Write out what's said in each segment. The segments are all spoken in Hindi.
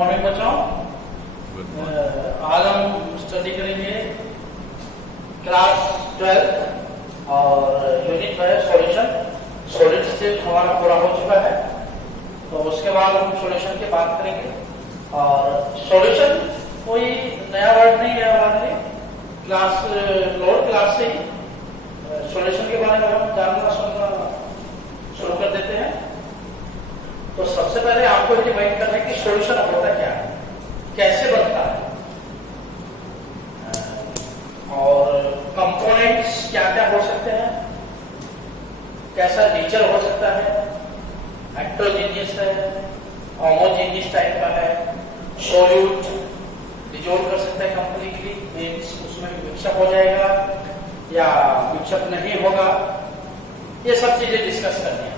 मॉर्निंग बच्चों, आज हम स्टडी करेंगे क्लास 12 और यूनिट है सॉल्यूशन। सॉलिड स्टेट हमारा पूरा हो चुका है, तो उसके बाद हम सॉल्यूशन की बात करेंगे। और सॉल्यूशन कोई नया वर्ड नहीं है हमारे लिए, क्लास लोअर क्लास से ही सॉल्यूशन के बारे में हम जानना सुनना शुरू कर देते हैं। तो सबसे पहले आपको डिफाइन करना है कि सॉल्यूशन होता क्या है, कैसे बनता है, और कंपोनेंट्स क्या क्या हो सकते हैं, कैसा नेचर हो सकता है, हेट्रोजीनियस है, होमोजीनियस टाइप का है, सॉल्यूट डिसॉल्व कर सकता है कंप्लीटली, मींस उसमें मिक्सअप हो जाएगा या मिक्सअप नहीं होगा, ये सब चीजें डिस्कस करनी है।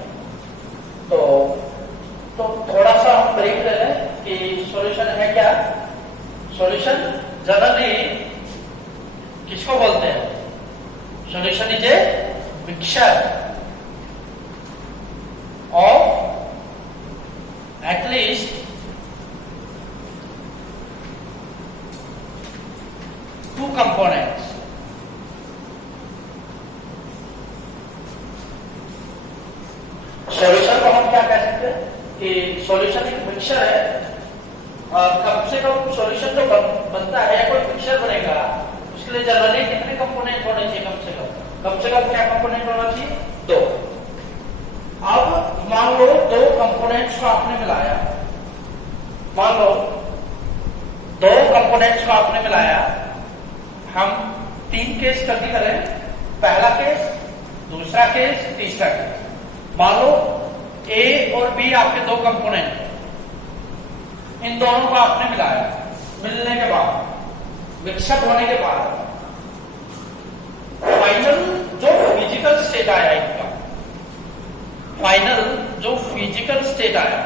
तो थोड़ा सा हम ब्रेक ले लें कि सॉल्यूशन है क्या। सॉल्यूशन जनरली किसको बोलते हैं? Solution is a mixture of at least two components. Solution को हम क्या कह सकते हैं कि सॉल्यूशन एक मिक्सचर है, और कम से कम सॉल्यूशन जो बनता है, कोई मिक्सचर बनेगा, उसके लिए जनरली कितने कंपोनेंट होने चाहिए? कम से कम क्या कंपोनेंट होना चाहिए? 2। अब मान लो 2 कंपोनेंट्स को आपने मिलाया, मान लो 2 कंपोनेंट्स को आपने मिलाया। हम 3 केस स्टडी करें, पहला केस, दूसरा केस, तीसरा केस। मान लो ए और बी आपके 2 कंपोनेंट, इन दोनों को आपने मिलाया। मिलने के बाद, मिक्सअप होने के बाद फाइनल जो फिजिकल स्टेट आया इनका, फाइनल जो फिजिकल स्टेट आया,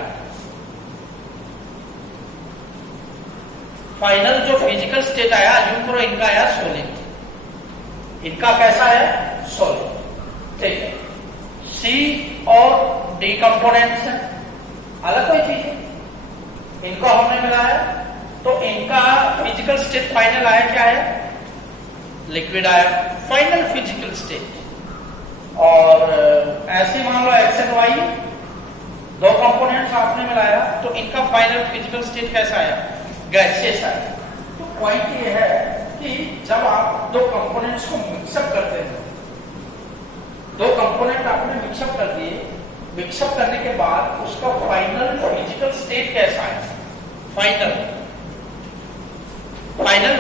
फाइनल जो फिजिकल स्टेट आया, यूं करो इनका आया सॉलिड। इनका कैसा है? सॉलिड। ठीक है। सी और डी कंपोनेंट्स हैं, अलग कोई चीज है, इनको हमने मिलाया तो इनका फिजिकल स्टेट फाइनल आया क्या है? लिक्विड आया, फाइनल फिजिकल स्टेट। और ऐसे मान लो एक्स एंड वाई, 2 कंपोनेंट्स आपने मिलाया तो इनका फाइनल फिजिकल स्टेट कैसा आया? गैसियस आया। तो पॉइंट ये है कि जब आप 2 कंपोनेंट्स को मिक्सअप करते हैं, 2 कंपोनेंट आपने मिक्सअप कर दिए, मिक्सअप करने के बाद उसका फाइनल फिजिकल स्टेट कैसा है? फाइनल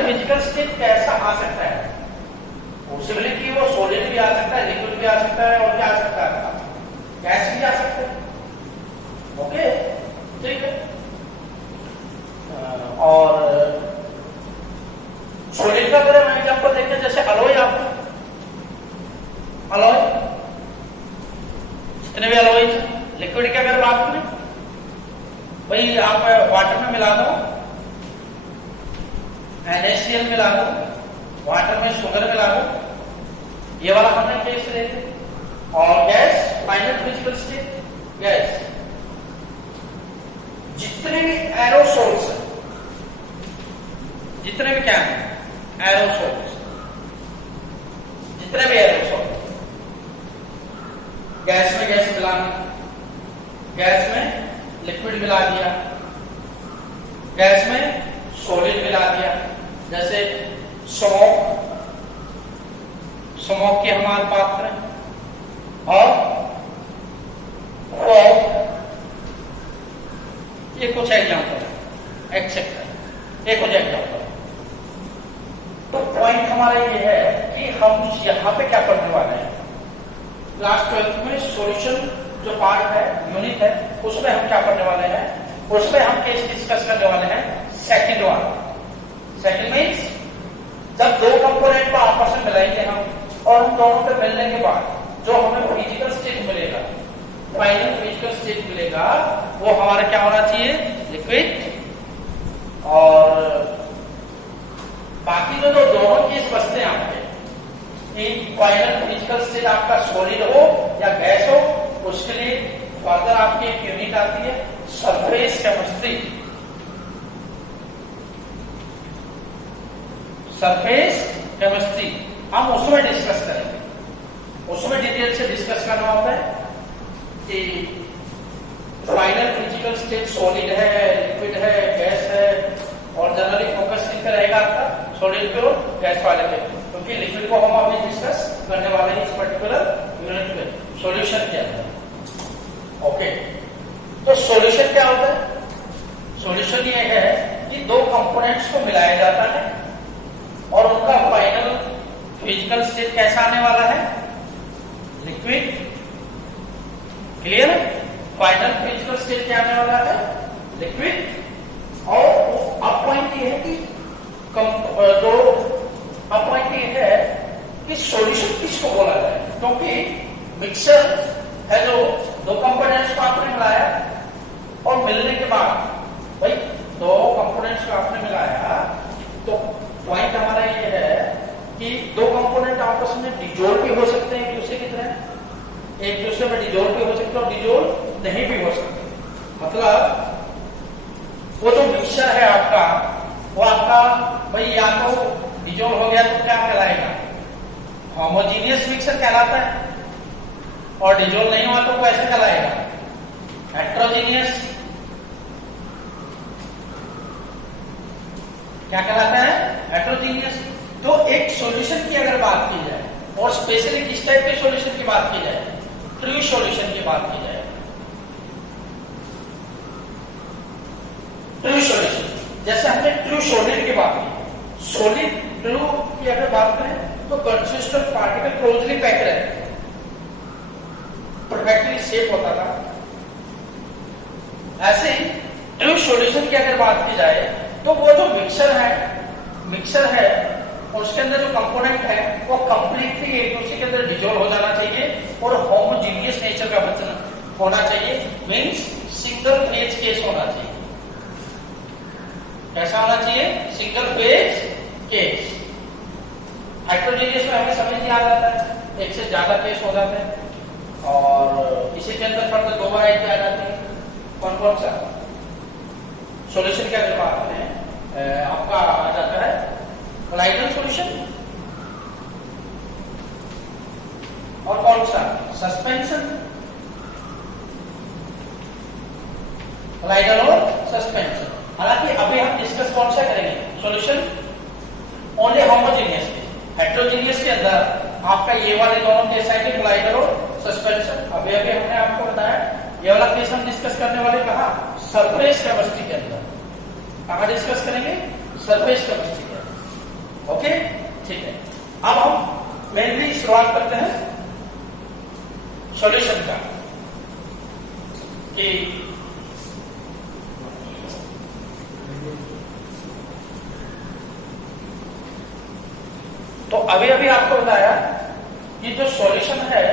फिजिकल स्टेट कैसा आ सकता है? पॉसिबिलिटी वो सॉलिड भी आ सकता है, लिक्विड भी आ सकता है, और क्या आ सकता है? गैस भी आ सकता है। ओके, ठीक है। और सॉलिड का अगर हम एग्जांपल देखते, जैसे अलॉय, आपको अलॉय, जितने भी अलॉय, लिक्विड की अगर बात करें, भाई आप वाटर में मिला दो, NaCl मिला दो, वाटर में शुगर मिला दो, ये वाला हमने केस लेते। और gas, final physical state gas, जितने भी एरोसोल्स हैं, जितने भी क्या है एरोसोल्स, जितने भी एरोसोल, गैस में गैस मिलाना, गैस में लिक्विड मिला दिया, गैस में सॉलिड मिला दिया। जैसे स्मोक की हमारे बात करें, और फॉग, ये कुछ एग्जाम्पल है, एक्सेप्ट, ये कुछ एग्जाम्पल। तो पॉइंट हमारा ये है कि हम यहां पे क्या करने वाले हैं, क्लास 12 में सॉल्यूशन जो पार्ट है, यूनिट है, उसमें हम क्या करने वाले हैं? उसमें हम केस डिस्कस करने वाले हैं सेकंड वाला। सेकंड मीन्स जब 2 कंपोनेंट को आपस में मिलाएंगे हम, और उन दोनों के मिलने के बाद जो हमें फिजिकल स्टेट मिलेगा, फाइनल फिजिकल स्टेट मिलेगा, वो हमारा क्या होना चाहिए? लिक्विड। और बाकी जो दोनों केस बचते हैं आपके, फाइनल फिजिकल स्टेट आपका सॉलिड हो या गैस हो, उसके लिए फर्दर आपकी एक यूनिट आती है सरफेस केमिस्ट्री। सरफेस केमिस्ट्री हम उसमें डिस्कस करेंगे, उसमें डिटेल से डिस्कस करना होता है कि फाइनल फिजिकल स्टेट सॉलिड है, लिक्विड है, गैस है, और जनरली फोकस किस पे रहेगा आपका सॉलिड पे और गैस वाले पे, क्योंकि लिक्विड को हम अभी डिस्कस करने वाले हैं इस पर्टिकुलर यूनिट में सॉल्यूशन के अंदर। ओके, तो सॉल्यूशन क्या होता है? सॉल्यूशन ये है कि दो कंपोनेंट्स को मिलाया जाता है और उनका फाइनल फिजिकल स्टेट कैसा आने वाला है? लिक्विड। क्लियर है? फाइनल फिजिकल स्टेट क्या आने वाला है? लिक्विड। और अब पॉइंट ये है कि दो अब पॉइंट ये है कि सॉल्यूशन किसको बोला जाए, क्योंकि मिक्सर है जो दो कंपोनेंट्स को आपने मिलाया और मिलने के बाद भाई दो कंपोनेंट्स को आपने मिलाया, तो पॉइंट हमारा ये है कि दो कंपोनेंट आपस में डिजोल्व भी हो सकते हैं एक दूसरे की तरह, एक दूसरे में डिजोल्व भी हो सकते हैं और डिजोल्व नहीं भी हो सकते। मतलब वो जो मिक्सचर है आपका, वो आपका भाई या तो डिजोल्व हो गया तो क्या कहलाएगा? होमोजीनियस मिक्सचर कहलाता है, और डिजोल्व नहीं हुआ तो कैसे कहलाएगा? हेट्रोजीनियस। क्या कहलाता है? हेट्रोजीनियस। तो एक सॉल्यूशन की अगर बात की जाए, और स्पेशली किस टाइप के सॉल्यूशन की बात की जाए? ट्रू सॉल्यूशन की बात की जाए। ट्रू सॉल्यूशन, जैसे हमने ट्रू सॉलिड की बात की, सॉलिड ट्रू की अगर बात करें तो consist of particle closely packed रहते हैं, परफेक्टली सेफ होता था। ऐसे ही ट्रू सॉल्यूशन की अगर बात की जाए तो वो जो मिक्सर है और उसके अंदर जो कंपोनेंट है वो कंप्लीटली एक दूसरे के अंदर डिजोल्व हो जाना चाहिए और होमोजीनियस नेचर का होना चाहिए, मींस सिंगल फेज केस होना चाहिए। कैसा होना चाहिए? Single phase case. हेट्रोजीनियस में हमें समझ नहीं आ जाता है, एक से ज्यादा केस हो जाते हैं, और इसी के अंदर फर्दर दो वैरायटी आ जाती है। कौन कौन सा? सॉल्यूशन क्या अगर बात करें आपका आ जाता है कोलाइडल सॉल्यूशन, और कौन सा? सस्पेंशन। कोलाइडल और सस्पेंशन। हालांकि अभी हम डिस्कस कौन सा करेंगे? सॉल्यूशन ओनली होमोजीनियस के। हेट्रोजीनियस के अंदर आपका ये वाले दोनों केस आएंगे, कोलाइडल और सस्पेंशन। अभी अभी हमने आपको बताया ये वाला केस हम डिस्कस करने वाले कहाँ? सरफेस केमिस्ट्री के अंदर। कहाँ डिस्कस करेंगे? सरफेस केमिस्ट्री के अंदर। ओके, ठीक है। अब हम मेनली शुरुआत करते हैं सॉल्यूशन का, कि तो अभी अभी आपको बताया कि जो सॉल्यूशन है,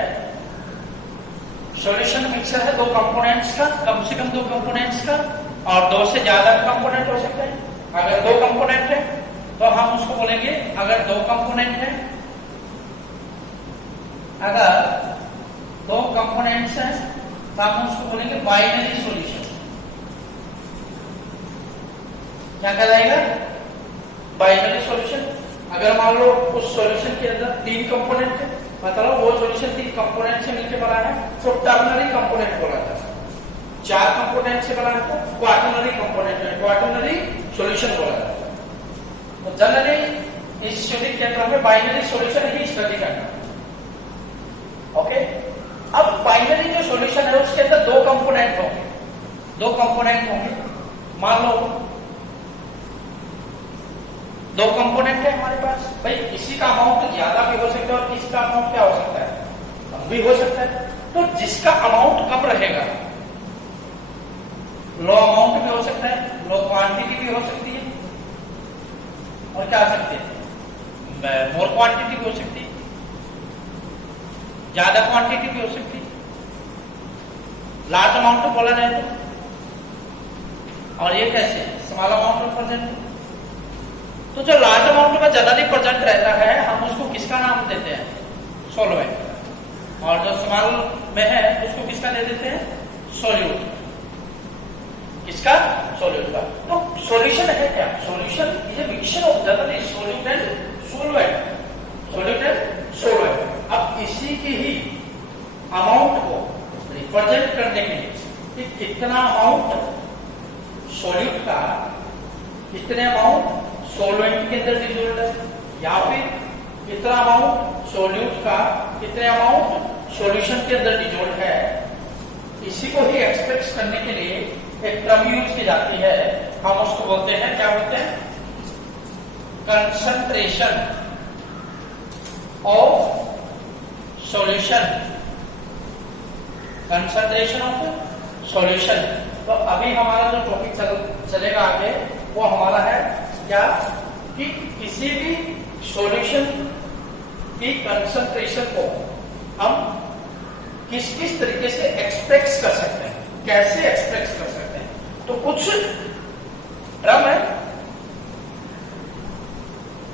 सॉल्यूशन मिक्सचर है दो कंपोनेंट्स का, कम से कम दो कंपोनेंट्स का, और दो से ज्यादा कंपोनेंट हो सकते हैं। अगर दो कंपोनेंट है तो हम उसको बोलेंगे, अगर दो कंपोनेंट है, अगर दो कंपोनेंट्स हैं तो हम उसको बोलेंगे बाइनरी सॉल्यूशन। क्या कहलाएगा? Binary solution. अगर मान लो उस सॉल्यूशन के अंदर तीन कंपोनेंट है, मतलब वो सॉल्यूशन तीन कंपोनेंट से मिलकर बना है, तो टर्नरी कंपोनेंट बोला जाता है। चार कंपोनेंट से बना है तो क्वाटरनरी कंपोनेंट है, क्वाटरनरी सॉल्यूशन बोला जाता है। तो जनरली इस यूनिट के अंदर में बाइनरी सॉल्यूशन ही स्टडी करना। ओके, अब बाइनरी जो सॉल्यूशन है उसके अंदर दो कंपोनेंट होंगे। मान लो दो कंपोनेंट है हमारे पास, भाई किसी का अमाउंट ज्यादा भी हो सकता है और किसी का अमाउंट क्या हो सकता है? कम भी हो सकता है। तो जिसका अमाउंट कम रहेगा, लो अमाउंट भी हो सकता है, लो क्वांटिटी भी हो सकती है, और क्या आ सकती है? मोर क्वांटिटी भी हो सकती है, ज्यादा क्वांटिटी भी हो सकती है। लार्ज अमाउंट बोला जाए तो, और ये कैसे? स्मॉल अमाउंट में प्रेजेंट। तो जो लार्ज अमाउंट में जनरली प्रेजेंट रहता है हम उसको किसका नाम देते हैं? सॉल्वेंट। और जो स्मॉल में है उसको किसका दे देते हैं? सॉल्यूट। किसका? सॉल्यूट का। तो सॉल्यूशन है क्या? solution is a mixture of generally solute and solvent. Solute and solvent. अब इसी की ही अमाउंट को रिप्रेजेंट करने के लिए कि कितना अमाउंट सॉल्यूट का कितने अमाउंट सॉल्वेंट के अंदर डिसॉल्व है, या फिर कितना अमाउंट सॉल्यूट का कितने अमाउंट सॉल्यूशन के अंदर डिसॉल्व है, इसी को ही एक्सप्रेस करने के लिए एक टर्म यूज की जाती है. हम उसको बोलते हैं, क्या बोलते हैं? Concentration of solution. Concentration of solution. तो अभी हमारा जो टॉपिक चलेगा आगे वो हमारा है क्या, कि किसी भी सॉल्यूशन की कंसंट्रेशन को हम किस किस तरीके से एक्सप्रेस कर सकते हैं, कैसे एक्सप्रेस कर सकते हैं. तो कुछ ड्रम है,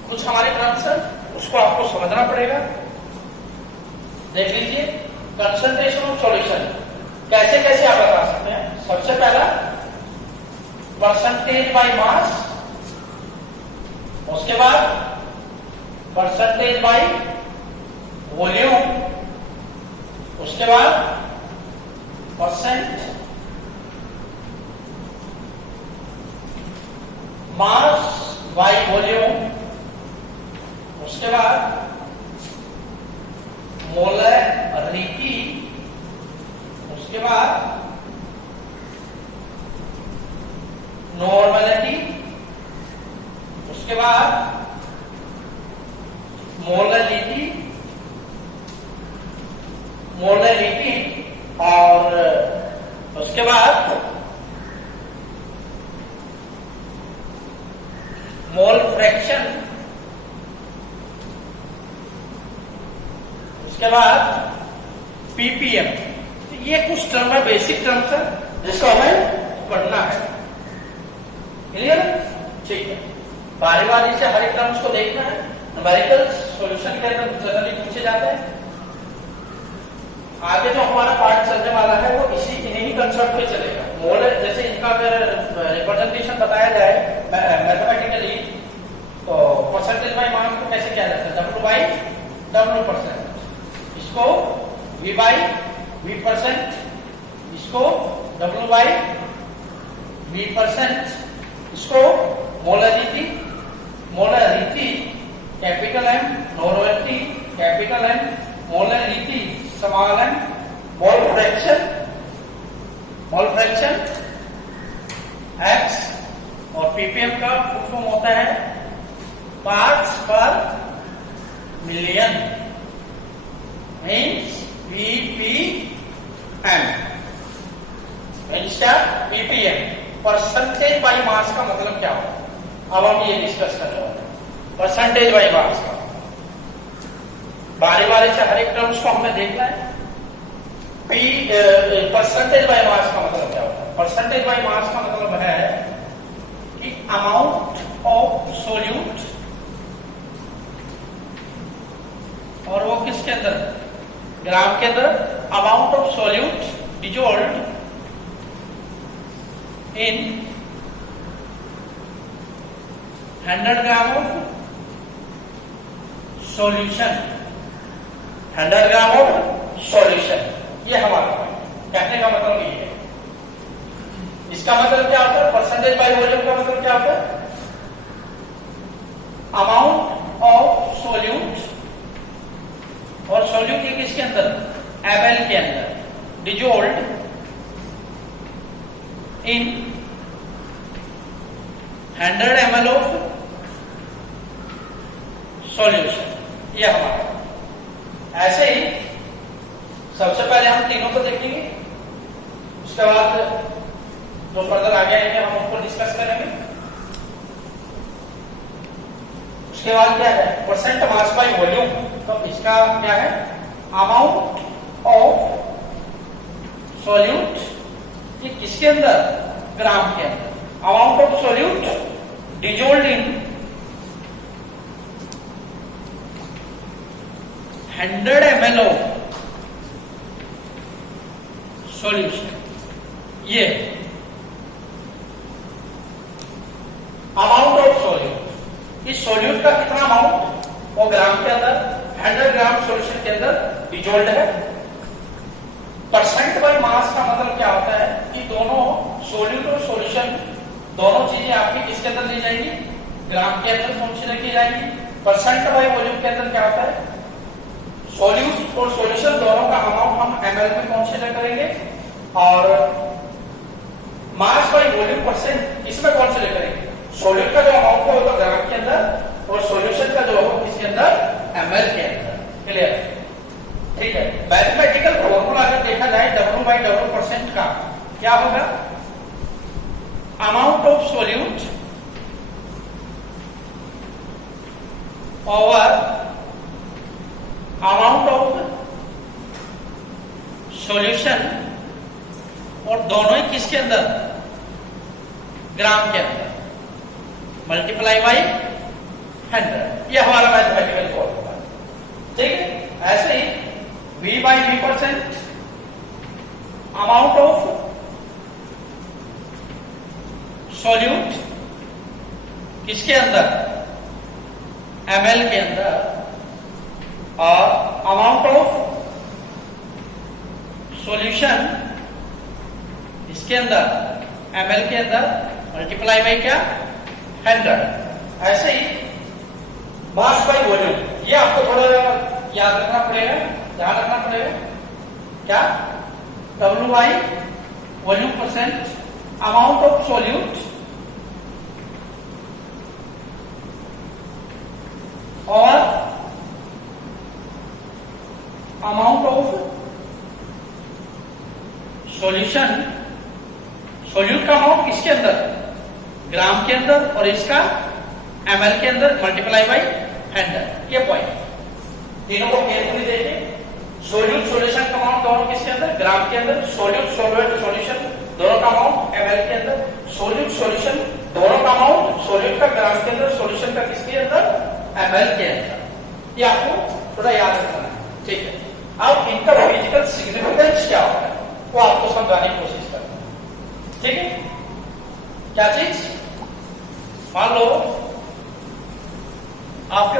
कुछ हमारे ड्रम्स है, उसको आपको समझना पड़ेगा. देख लीजिए, कंसंट्रेशन ऑफ सॉल्यूशन कैसे कैसे आप बता सकते हैं. सबसे पहला परसेंटेज बाय मास, उसके बाद परसेंटेज बाय वॉल्यूम, उसके बाद परसेंट मास बाय वॉल्यूम, उसके बाद मोलैरिटी, उसके बाद नॉर्मलिटी, उसके बाद मोलैलिटी, और उसके बाद मोल फ्रैक्शन, उसके बाद पीपीएम. ये कुछ टर्म है, बेसिक टर्म्स है जिसको हमें पढ़ना है. क्लियर? ठीक है. बारी बारी से हर एक टर्म्स को देखना है. न्यूमेरिकल सॉल्यूशन के अंदर जनरली पूछे जाते हैं. आगे जो हमारा पार्ट चलने वाला है वो इन्हीं कंसेप्ट पे चलेगा. मोल, जैसे इनका अगर रिप्रेजेंटेशन बताया जाए मैथमेटिकली, तो परसेंटेज बाय मास को कैसे किया जाता है? W बाई W परसेंट, इसको V बाई V परसेंट, इसको W बाई V परसेंट, इसको molarity capital M, normality capital M, molarity small m, mole fraction x, और पीपीएम का फुल फॉर्म होता है पार्ट्स पर मिलियन, मीन्स पीपीएम. मीन्स क्या? पीपीएम. परसेंटेज बाय मास का मतलब क्या होगा, अब हम ये डिस्कस कर रहे हैं. परसेंटेज बाय मास का बारी बारी से हर एक टर्म्स को हमें देखना है. परसेंटेज बाय मास का मतलब क्या होता है? परसेंटेज बाय मास का मतलब है कि अमाउंट ऑफ सोल्यूट, और वो किसके अंदर? ग्राम के अंदर. Amount of solute dissolved in 100 gram of solution. 100 gram of solution. ये हमारा कहने का मतलब ये है. इसका मतलब क्या होता है? परसेंटेज बाय वॉल्यूम का मतलब क्या होता है? अमाउंट ऑफ सोल्यूट, और सोल्यूट ये किसके अंदर? ml के अंदर dissolved in 100 ml of solution. ये हमारा. ऐसे ही सबसे पहले हम तीनों को देखेंगे, उसके बाद जो फर्दर आगे आएंगे हम उसको डिस्कस करेंगे. उसके बाद क्या है? Percent mass by volume. तो इसका क्या है? अमाउंट ऑफ सॉल्यूट, ये किसके अंदर? ग्राम के अंदर. Amount of solute dissolved in 100 ml of solution. ये अमाउंट ऑफ इस सोल्यूट का कितना अमाउंट वो ग्राम के अंदर 100 ग्राम सॉल्यूशन के अंदर डिजोल्ड है। परसेंट बाय मास का मतलब क्या होता है कि दोनों सोल्यूट और सॉल्यूशन दोनों चीजें आपकी किसके अंदर ली जाएंगी, ग्राम के अंदर कंसीडर की जाएंगी। परसेंट बाय वॉल्यूम के अंदर क्या होता है, सॉल्यूट और सॉल्यूशन दोनों का अमाउंट हम ml में कंसीडर करेंगे और मास बाय वॉल्यूम परसेंट इसमें कंसीडर करेंगे। सॉल्यूट का जो अमाउंट होगा ग्राम के अंदर और सॉल्यूशन का जो होगा किसके अंदर, ml के अंदर। क्लियर, ठीक है। मैथमेटिकल फॉर्मूला अगर देखा जाए W/W% का क्या होगा, amount of solute over amount of solution, और दोनों ही किसके अंदर, ग्राम के अंदर, मल्टीप्लाई बाई 100। यह हमारा मैथमेटिकल फॉर्मूला, ठीक है। ऐसे ही V/V% अमाउंट ऑफ सॉल्यूट किसके अंदर, ml के अंदर, और अमाउंट ऑफ सॉल्यूशन इसके अंदर ml के अंदर, मल्टीप्लाई बाई क्या, 100। ऐसे ही मास बाय वॉल्यूम, ये आपको थोड़ा याद रखना पड़ेगा, ध्यान रखना पड़ेगा। क्या, W/वॉल्यूम%, अमाउंट ऑफ सॉल्यूट और अमाउंट ऑफ सॉल्यूशन। सॉल्यूट का अमाउंट किसके अंदर, ग्राम के अंदर, और इसका ml के अंदर, मल्टीप्लाई बाई 100। ये पॉइंट तीनों को केयरफुली देखिए। सोल्यूट सॉल्यूशन का अमाउंट दोनों किसके अंदर, ग्राम के अंदर। सोल्यूट सॉल्वेंट सॉल्यूशन दोनों का अमाउंट ml के अंदर। सोल्यूट सॉल्यूशन दोनों का अमाउंट, सोल्यूट का ग्राम के अंदर, सॉल्यूशन का किसके अंदर, ml के अंदर। ये आपको थोड़ा याद रखना है, ठीक है। अब इनका फिजिकल सिग्निफिकेंस क्या होता है वो आपको समझाने की कोशिश करना है, ठीक है। क्या चीज, मान लो आपके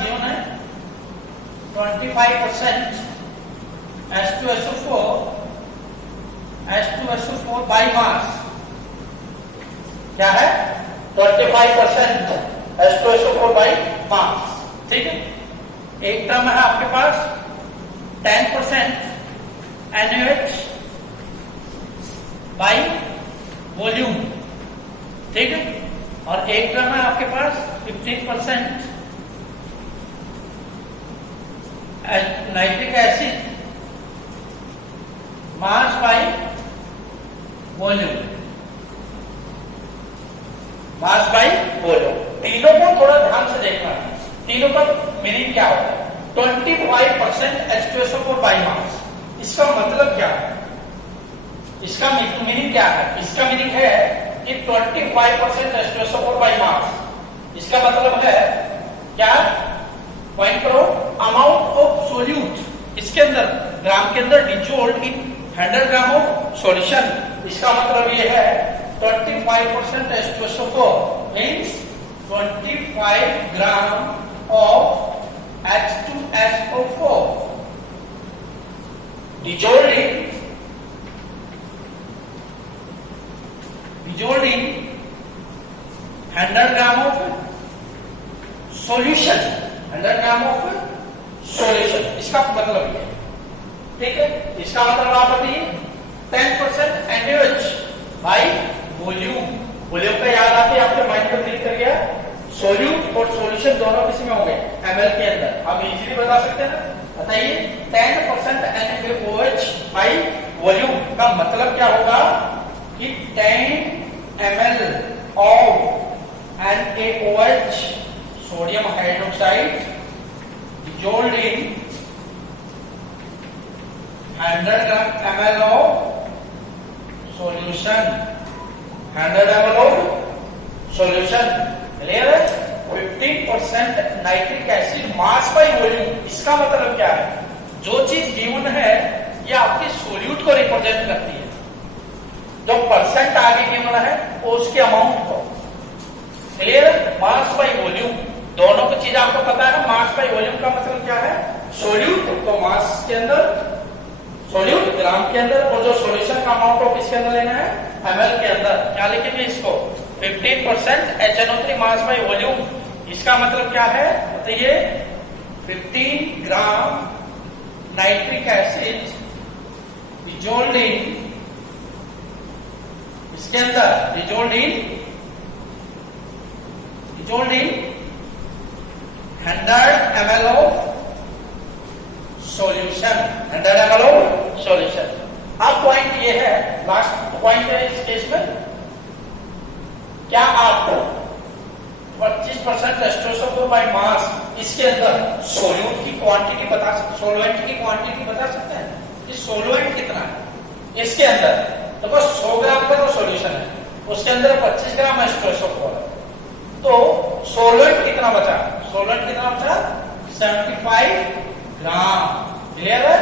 गिवन है 25% H2SO4 बाई मास। क्या है, 25% H2SO4 बाई मास, ठीक है। एक टर्म है आपके पास 10% NaOH बाई वॉल्यूम, ठीक है। और एक टर्म है आपके पास 15% nitric acid mass by volume, mass by volume. तीनों को थोड़ा ध्यान से देखना है, तीनों का मीनिंग क्या होता है। 25% H2SO4 बाई मास, इसका मतलब क्या है, इसका मीनिंग क्या है, इसका मीनिंग है कि 25% H2SO4 बाई मास, इसका मतलब है क्या, पॉइंट करो, अमाउंट ऑफ सोल्यूट इसके अंदर, ग्राम के अंदर, dissolved in 100 gram of solution. इसका मतलब ये है 25% H2SO4 means 25 gram of H2SO4 dissolved in 100 gram of solution, 100 gram of solution. इसका मतलब ये, ठीक है। इसका मतलब आप बताइए 10% NaOH बाई वॉल्यूम। वॉल्यूम का याद आके आपके माइंड में क्लिक कर गया, सोल्यूट और सॉल्यूशन दोनों किसी में हो गए, ml के अंदर। आप इजीली बता सकते हैं ना, बताइए 10% NaOH बाई वॉल्यूम का मतलब क्या होगा कि 10 ml of NaOH sodium hydroxide dissolved in 100 ml of solution, 100 ml of solution, clear है। 15% nitric acid mass by volume. इसका मतलब क्या है, जो चीज गिवन है ये आपके सोल्यूट को रिप्रेजेंट करती है। जो परसेंट आगे गिवन है वो उसके अमाउंट को। क्लियर? मास बाई वॉल्यूम, दोनों की चीज आपको पता है ना। मास बाई वॉल्यूम का मतलब क्या है? सोल्यूट तो मास के अंदर, सोल्यूट ग्राम के अंदर, और जो सॉल्यूशन का अमाउंट हो किसके अंदर लेना है? ml के अंदर। क्या लिखेंगे इसको? 15% HNO3 मास बाई वॉल्यूम। इसका मतलब क्या है बताइए? 15 ग्राम नाइट्रिक एसिड डिजोल्ड इन, इसके अंदर dissolved in 100 ml of solution, 100 ml of solution. अब पॉइंट ये है, लास्ट पॉइंट है इस केस में, क्या आपको 25% एस्ट्रोसोफोर बाय मास इसके अंदर सोल्यूट की क्वांटिटी बता सकते, सोलवेंट की क्वांटिटी बता सकते हैं कि सोलवेंट कितना है इसके अंदर? तो बस 100 ग्राम का तो सॉल्यूशन है, उसके अंदर 25 ग्राम एस्ट्रोसोफोर है, तो सोलवेंट कितना बचा? सोलवेंट कितना बचा? 75 ग्राम। क्लियर है?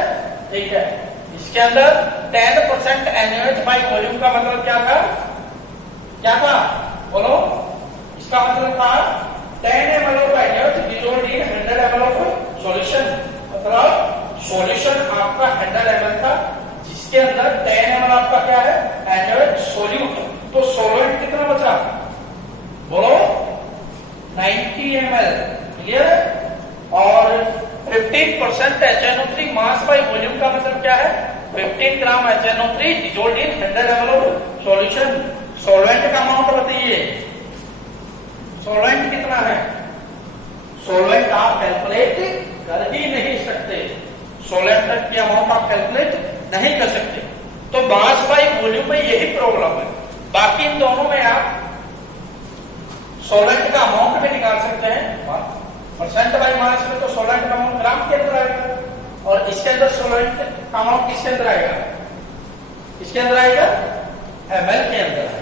ठीक है। इसके अंदर 10% NaOH बाई वॉल्यूम का मतलब क्या था? क्या था बोलो? इसका मतलब था 10 ml of NaOH dissolved in 100 ml of solution. मतलब सॉल्यूशन आपका 100 ml था, जिसके अंदर 10 ml आपका क्या है? NaOH solute. तो सोलवेंट कितना बचा बोलो? 90 ml। क्लियर? और 15% HNO3 मास बाई वॉल्यूम का मतलब क्या है? 15 ग्राम HNO3 dissolved in 100 ml of solution. Solvent का अमाउंट बताइए, सॉल्वेंट कितना है? सॉल्वेंट आप कैलकुलेट कर ही नहीं सकते, सॉल्वेंट की अमाउंट आप कैलकुलेट नहीं कर सकते। तो मास बाई वॉल्यूम में यही प्रॉब्लम है। बाकी इन दोनों में आप सॉल्वेंट का अमाउंट भी निकाल सकते हैं। परसेंट बाई मास में तो सॉल्वेंट का अमाउंट ग्राम के अंदर आएगा, और इसके अंदर सॉल्वेंट का अमाउंट किसके अंदर आएगा? इसके अंदर आएगा ml के अंदर।